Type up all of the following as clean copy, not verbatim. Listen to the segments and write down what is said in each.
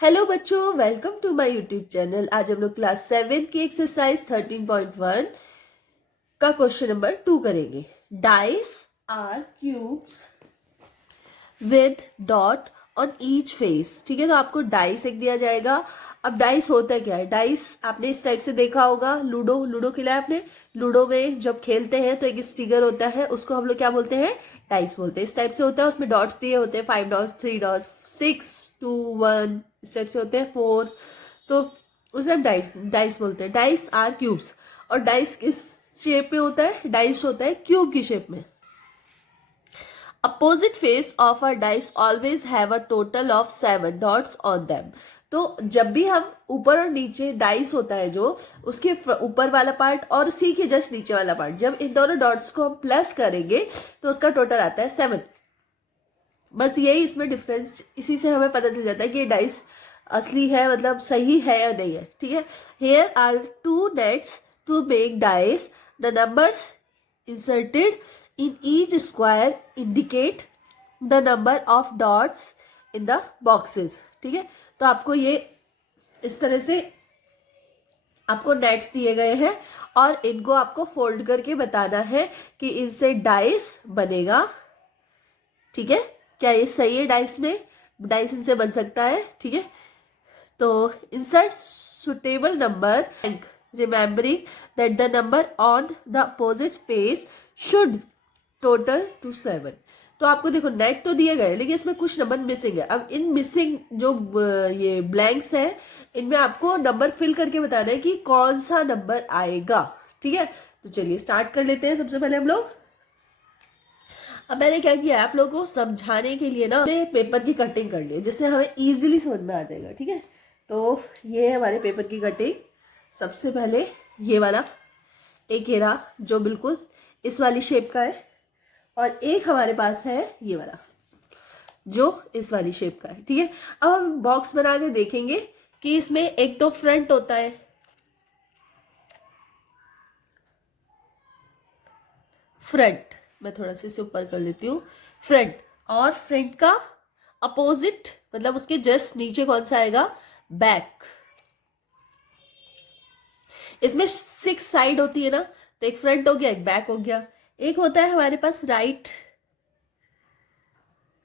Hello बच्चों, welcome to my YouTube channel. आज हम लोग क्लास 7 की एक्सरसाइज 13.1 का क्वेश्चन नंबर 2 करेंगे। Dice are cubes with dot on each face. ठीक है, तो आपको डाइस एक दिया जाएगा। अब डाइस होता है क्या है? डाइस आपने इस टाइप से देखा होगा, लूडो लूडो खेला है आपने। लूडो में जब खेलते हैं तो एक स्टिकर होता है, उसको हम लोग क्या बोलते हैं? डाइस बोलते हैं। इस टाइप से होता है, उसमें डॉट्स दिए होते हैं, 5 डॉट्स, 3 डॉट्स, 6, 2, 1, इस टाइप से होते हैं, 4। तो उसे हम डाइस डाइस बोलते हैं। Dice are cubes. और डाइस किस शेप में होता है? डाइस होता है क्यूब की शेप में। Opposite face of a dice always have a total of 7 dots on them. तो जब भी हम ऊपर और नीचे डाइस होता है जो उसके ऊपर वाला पार्ट और उसी के जस्ट नीचे वाला पार्ट, जब इन दोनों डॉट्स को हम प्लस करेंगे तो उसका टोटल आता है 7। बस यही इसमें डिफरेंस, इसी से हमें पता चल जाता है कि ये डाइस असली है, मतलब सही है या नहीं है। ठीक है, here are 2 nets to make dice. The numbers inserted in each square indicate the number of dots in the boxes। ठीक है, तो आपको ये इस तरह से आपको नेट्स दिए गए हैं और इनको आपको फोल्ड करके बताना है कि इनसे डाइस बनेगा। ठीक है, क्या ये सही है? डाइस में डाइस इनसे बन सकता है। ठीक है, तो insert suitable number, remembering that the number on the opposite face should total to 7। तो आपको देखो नेट तो दिए गए लेकिन इसमें कुछ नंबर मिसिंग है। अब इन मिसिंग जो ये ब्लैंक्स है, इनमें आपको नंबर फिल करके बताना है कि कौन सा नंबर आएगा। ठीक है, तो चलिए स्टार्ट कर लेते हैं। सबसे पहले हम लोग, अब मैंने क्या किया, आप लोगों को समझाने के लिए ना पेपर की कटिंग कर ली जिससे हमें इजीली समझ में आ जाएगा। ठीक है, तो ये है हमारे पेपर की कटिंग। सबसे पहले ये वाला एक घेरा जो बिल्कुल इस वाली शेप का है, और एक हमारे पास है ये वाला जो इस वाली शेप का है। ठीक है, अब हम बॉक्स बना के देखेंगे कि इसमें एक तो फ्रंट होता है, फ्रंट, मैं थोड़ा सा इसे ऊपर कर लेती हूँ, फ्रंट। और फ्रंट का अपोजिट मतलब उसके जस्ट नीचे कौन सा आएगा? बैक। इसमें 6 साइड होती है ना, तो एक फ्रंट हो गया, एक बैक हो गया। एक होता है हमारे पास राइट,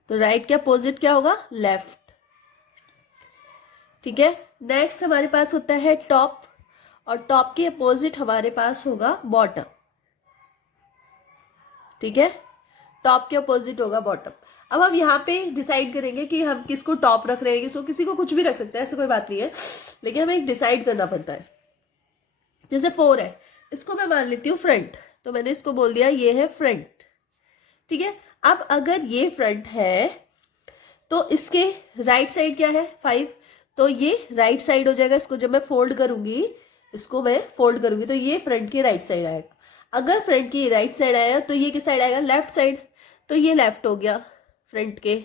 तो राइट के अपोजिट क्या होगा? लेफ्ट। ठीक है, नेक्स्ट हमारे पास होता है टॉप, और टॉप के अपोजिट हमारे पास होगा बॉटम। ठीक है, टॉप के अपोजिट होगा बॉटम। अब हम यहाँ पे डिसाइड करेंगे कि हम किसको टॉप रख रहे हैं, किसी को कुछ भी रख सकते हैं, ऐसे कोई बात नहीं है, लेकिन हमें एक डिसाइड करना पड़ता है। जैसे 4 है, इसको मैं मान लेती हूँ फ्रंट, तो मैंने इसको बोल दिया ये है फ्रंट। ठीक है, अब अगर ये फ्रंट है तो इसके राइट साइड क्या है? 5, तो ये राइट साइड हो जाएगा। इसको जब मैं फोल्ड करूंगी, इसको मैं फोल्ड करूंगी तो ये फ्रंट की राइट साइड आएगा। अगर फ्रंट की राइट साइड आया तो ये किस साइड आएगा? लेफ्ट साइड, तो ये लेफ्ट हो गया फ्रंट के।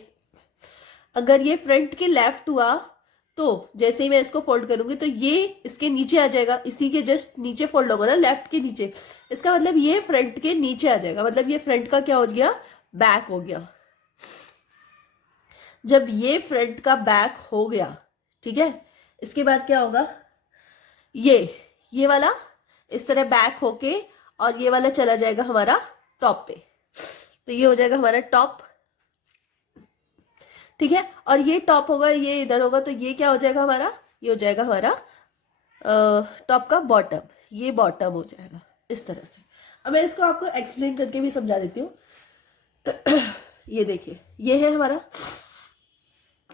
अगर ये फ्रंट के लेफ्ट हुआ तो जैसे ही मैं इसको फोल्ड करूंगी तो ये इसके नीचे आ जाएगा, इसी के जस्ट नीचे फोल्ड होगा ना, लेफ्ट के नीचे। इसका मतलब ये फ्रंट के नीचे आ जाएगा, मतलब ये फ्रंट का क्या हो गया? बैक हो गया। जब ये फ्रंट का बैक हो गया, ठीक है, इसके बाद क्या होगा? ये वाला इस तरह बैक होके और ये वाला चला जाएगा हमारा टॉप पे, तो ये हो जाएगा हमारा टॉप। ठीक है, और ये टॉप होगा, ये इधर होगा, तो ये क्या हो जाएगा हमारा? ये हो जाएगा हमारा टॉप का बॉटम, ये बॉटम हो जाएगा इस तरह से। अब मैं इसको आपको एक्सप्लेन करके भी समझा देती हूँ। ये देखिए, ये है हमारा,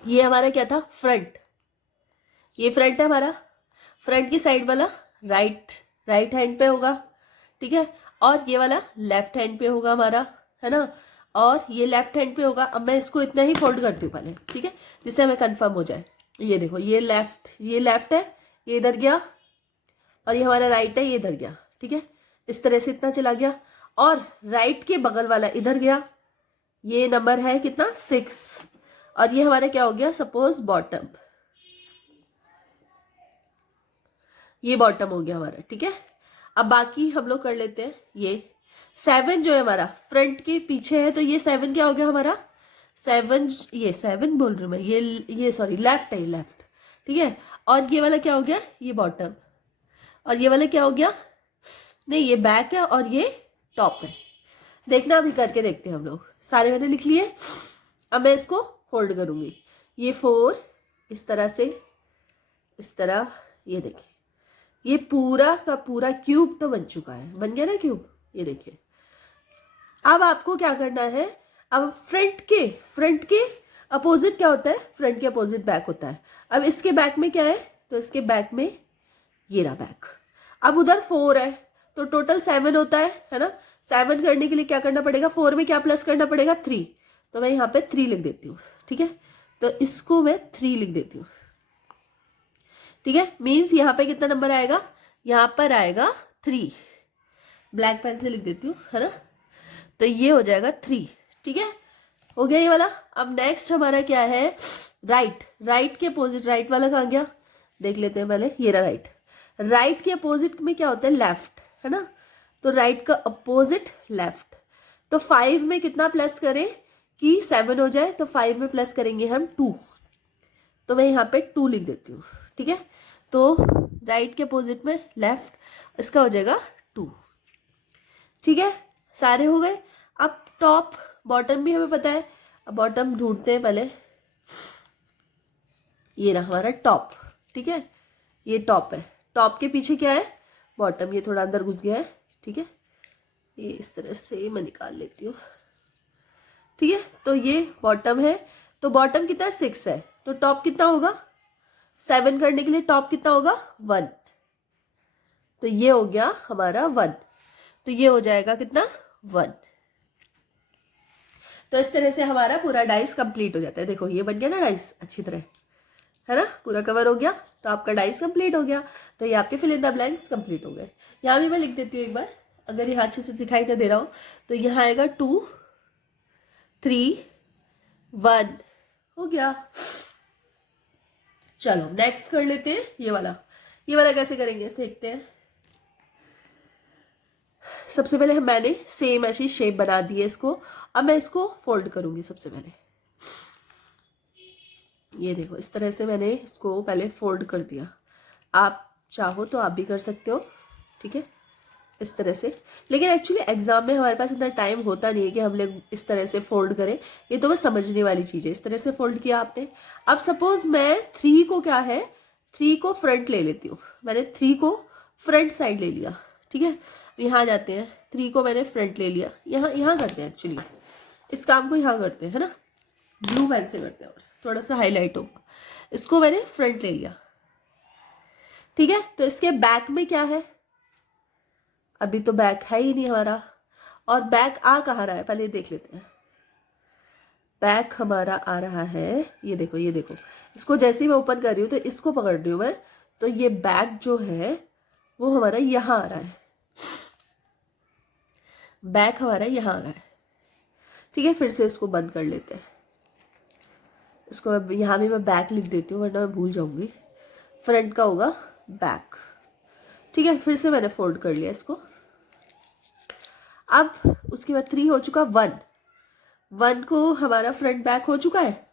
ये हमारा क्या था? फ्रंट। ये फ्रंट है हमारा, फ्रंट की साइड वाला राइट हैंड पे होगा। ठीक है, और ये वाला लेफ्ट हैंड पे होगा हमारा, है ना, और ये लेफ्ट हैंड पे होगा। अब मैं इसको इतना ही फोल्ड करती हूँ पहले, ठीक है, जिससे हमें कंफर्म हो जाए। ये देखो, ये लेफ्ट है, ये इधर गया, और ये हमारा राइट है, ये इधर गया। ठीक है, इस तरह से इतना चला गया, और राइट के बगल वाला इधर गया। ये नंबर है कितना? 6, और ये हमारा क्या हो गया? सपोज बॉटम, ये बॉटम हो गया हमारा। ठीक है, अब बाकी हम लोग कर लेते हैं। ये 7 जो है हमारा फ्रंट के पीछे है, तो ये 7 क्या हो गया हमारा? 7, ये 7 बोल रही हूँ मैं, ये सॉरी लेफ्ट है, ये लेफ्ट। ठीक है। और ये वाला क्या हो गया, ये बॉटम, और ये वाला क्या हो गया, नहीं ये बैक है और ये टॉप है। देखना अभी करके देखते हैं हम लोग। सारे मैंने लिख लिए। अब मैं इसको फोल्ड करूंगी। ये 4 इस तरह से, इस तरह, ये देखिए ये पूरा का पूरा क्यूब तो बन चुका है, बन गया ना क्यूब, ये देखिए। अब आपको क्या करना है, अब फ्रंट के अपोजिट क्या होता है, फ्रंट के अपोजिट बैक होता है। अब इसके बैक में क्या है, तो इसके बैक में ये रहा बैक। अब उधर 4 है तो टोटल 7 होता है ना। 7 करने के लिए क्या करना पड़ेगा, 4 में क्या प्लस करना पड़ेगा, 3। तो मैं यहाँ पे 3 लिख देती हूँ, ठीक है। तो इसको मैं 3 लिख देती हूँ, ठीक है। मीन्स यहाँ पे कितना नंबर आएगा, यहाँ पर आएगा 3। ब्लैक पेन से लिख देती हूँ, है ना। तो ये हो जाएगा 3, ठीक है। हो गया ये वाला। अब नेक्स्ट हमारा क्या है, राइट के अपोजिट, राइट वाला कहाँ गया, देख लेते हैं पहले। ये रहा राइट के अपोजिट में क्या होता है, लेफ्ट, है ना। तो राइट का अपोजिट लेफ्ट। तो 5 में कितना प्लस करें कि 7 हो जाए, तो 5 में प्लस करेंगे हम 2। तो मैं यहाँ पे 2 लिख देती हूँ, ठीक है। तो राइट के अपोजिट में लेफ्ट, इसका हो जाएगा 2, ठीक है। सारे हो गए। अब टॉप बॉटम भी हमें पता है। अब बॉटम ढूंढते हैं पहले। ये रहा हमारा टॉप, ठीक है। ये टॉप है, टॉप के पीछे क्या है, बॉटम। ये थोड़ा अंदर घुस गया है, ठीक है। ये इस तरह से मैं निकाल लेती हूँ, ठीक है। तो ये बॉटम है। तो बॉटम कितना है, 6 है। तो टॉप कितना होगा, 7 करने के लिए टॉप कितना होगा, 1। तो ये हो गया हमारा 1। तो ये हो जाएगा कितना, 1। तो इस तरह से हमारा पूरा डाइस कंप्लीट हो जाता है। देखो ये बन गया ना डाइस अच्छी तरह, है ना, पूरा कवर हो गया। तो आपका डाइस कंप्लीट हो गया। तो ये आपके fill in the blanks complete हो गए। यहाँ भी मैं लिख देती हूँ एक बार, अगर यहाँ अच्छे से दिखाई ना दे रहा हो। तो यहाँ आएगा 2 3 1, हो गया। चलो नेक्स्ट कर लेते हैं ये वाला। ये वाला कैसे करेंगे देखते हैं। सबसे पहले मैंने सेम ऐसी शेप बना दी है इसको। अब मैं इसको फोल्ड करूंगी सबसे पहले। ये देखो इस तरह से मैंने इसको पहले फोल्ड कर दिया। आप चाहो तो आप भी कर सकते हो, ठीक है, इस तरह से। लेकिन एक्चुअली एग्जाम में हमारे पास इतना टाइम होता नहीं है कि हम लोग इस तरह से फोल्ड करें। ये तो बस समझने वाली चीज़ है। इस तरह से फोल्ड किया आपने। अब सपोज मैं 3 को क्या है, 3 को फ्रंट ले लेती हूँ। मैंने 3 को फ्रंट साइड ले लिया, ठीक है। यहाँ जाते हैं, 3 को मैंने फ्रंट ले लिया। यहाँ करते हैं एक्चुअली, इस काम को यहाँ करते हैं, है ना। ब्लू पेन से करते हैं और थोड़ा सा हाईलाइट होगा। इसको मैंने फ्रंट ले लिया, ठीक है। तो इसके बैक में क्या है, अभी तो बैक है ही नहीं हमारा। और बैक आ कहाँ रहा है, पहले देख लेते हैं। बैक हमारा आ रहा है, ये देखो ये देखो। इसको जैसे ही मैं ओपन कर रही हूँ तो इसको पकड़ रही हूँ मैं। तो ये बैक जो है वो हमारा यहाँ आ रहा है। बैक हमारा यहाँ आ रहा है, ठीक है। फिर से इसको बंद कर लेते हैं। इसको यहाँ भी मैं बैक लिख देती हूँ वरना मैं भूल जाऊंगी। फ्रंट का होगा बैक, ठीक है। फिर से मैंने फोल्ड कर लिया इसको। अब उसके बाद 3 हो चुका, 1 को हमारा फ्रंट बैक हो चुका है।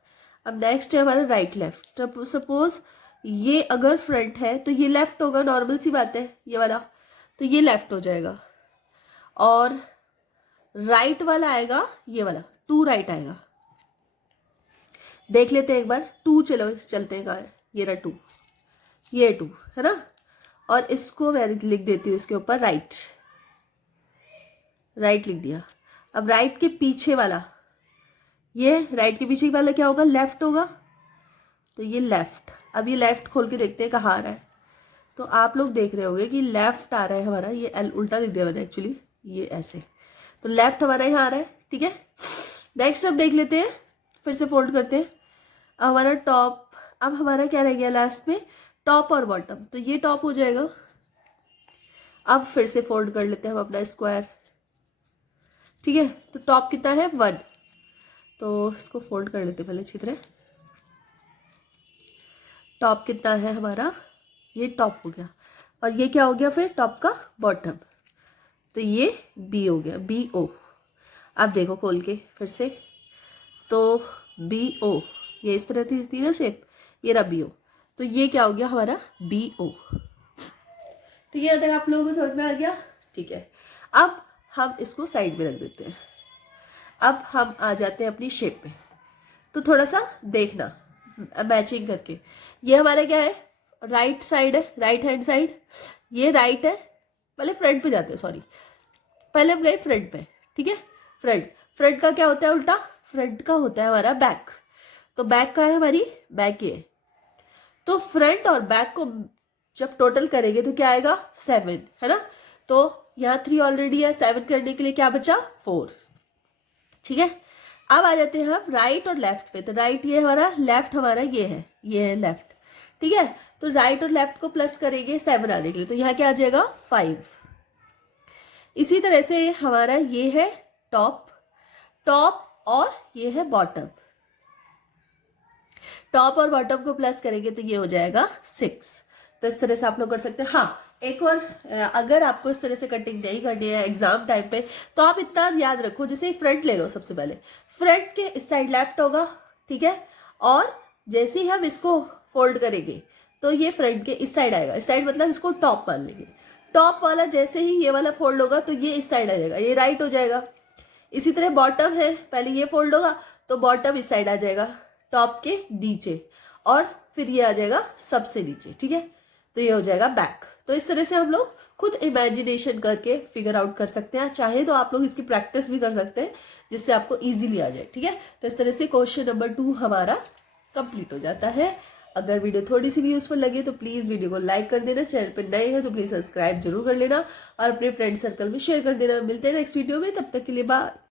अब नेक्स्ट है हमारा राइट लेफ्ट। तो सपोज ये अगर फ्रंट है तो ये लेफ्ट होगा, नॉर्मल सी बात है ये वाला। तो ये लेफ्ट हो जाएगा। और राइट वाला आएगा ये वाला, 2 राइट आएगा। देख लेते हैं एक बार। 2 चलो चलते हैं, कहाँ है, ये रहा 2, ये 2 है ना। और इसको मैं लिख देती हूँ इसके ऊपर राइट लिख दिया। अब राइट के पीछे वाला, ये राइट के पीछे वाला क्या होगा, लेफ्ट होगा। तो ये लेफ्ट। अब ये लेफ्ट खोल के देखते हैं कहाँ आ रहा है। तो आप लोग देख रहे होंगे कि लेफ्ट आ रहा है हमारा। ये उल्टा लिख दिया मैंने एक्चुअली, ये ऐसे। तो लेफ्ट हमारा यहाँ आ रहा है, ठीक है। नेक्स्ट अब देख लेते हैं, फिर से फोल्ड करते हैं। अब हमारा टॉप, अब हमारा क्या रह गया लास्ट में, टॉप और बॉटम। तो ये टॉप हो जाएगा। अब फिर से फोल्ड कर लेते हैं हम अपना स्क्वायर, ठीक है। तो टॉप कितना है, 1। तो इसको फोल्ड कर लेते हैं पहले अच्छी तरह। टॉप कितना है हमारा, ये टॉप हो गया। और ये क्या हो गया फिर, टॉप का बॉटम। तो ये बी हो गया, BO। अब देखो खोल के फिर से। तो BO, ये इस तरह थी ना शेप, ये रहा BO। तो ये क्या हो गया हमारा BO। ठीक है, यहाँ तक आप लोगों को समझ में आ गया। ठीक है, अब हम इसको साइड में रख देते हैं। अब हम आ जाते हैं अपनी शेप पे। तो थोड़ा सा देखना मैचिंग करके। ये हमारा क्या है, राइट साइड है, राइट हैंड साइड, ये राइट है। पहले फ्रंट पे जाते हैं, सॉरी, पहले हम गए फ्रंट पे। ठीक है, फ्रंट, फ्रंट का क्या होता है उल्टा, फ्रंट का होता है हमारा बैक। तो बैक का है हमारी, बैक ये। तो फ्रंट और बैक को जब टोटल करेंगे तो क्या आएगा 7, है ना। तो यहाँ 3 ऑलरेडी है, 7 करने के लिए क्या बचा 4। ठीक है, अब आ जाते हैं हम राइट और लेफ्ट पे। तो राइट ये हमारा, लेफ्ट हमारा ये है लेफ्ट। ठीक है, तो राइट और लेफ्ट को प्लस करेंगे 7 आने के लिए, तो यहाँ क्या आ जाएगा 5। इसी तरह से हमारा ये है टॉप, टॉप और ये है बॉटम। टॉप और बॉटम को प्लस करेंगे तो ये हो जाएगा 6। तो इस तरह से आप लोग कर सकते हैं। हाँ, एक और, अगर आपको इस तरह से कटिंग नहीं करनी है एग्जाम टाइम पे, तो आप इतना याद रखो, जैसे फ्रंट ले लो। सबसे पहले फ्रंट के इस साइड लेफ्ट होगा, ठीक है, और जैसे ही हम इसको फोल्ड करेंगे तो ये फ्रंट के इस साइड आएगा। इस साइड मतलब इसको टॉप मान लेंगे। टॉप वाला जैसे ही ये वाला फोल्ड होगा तो ये इस साइड आ जाएगा, ये राइट हो जाएगा। इसी तरह बॉटम है, पहले ये फोल्ड होगा तो बॉटम इस साइड आ जाएगा, टॉप के नीचे, और फिर ये आ जाएगा सबसे नीचे। ठीक है, तो ये हो जाएगा बैक। तो इस तरह से हम लोग खुद इमेजिनेशन करके फिगर आउट कर सकते हैं। चाहे तो आप लोग इसकी प्रैक्टिस भी कर सकते हैं जिससे आपको इजीली आ जाए। ठीक है, तो इस तरह से क्वेश्चन नंबर 2 हमारा कंप्लीट हो जाता है। अगर वीडियो थोड़ी सी भी यूजफुल लगे तो प्लीज वीडियो को लाइक कर देना, चैनल पर नए हैं तो प्लीज सब्सक्राइब जरूर कर लेना और अपने फ्रेंड सर्कल में शेयर कर देना। मिलते हैं नेक्स्ट वीडियो में, तब तक के लिए बाय।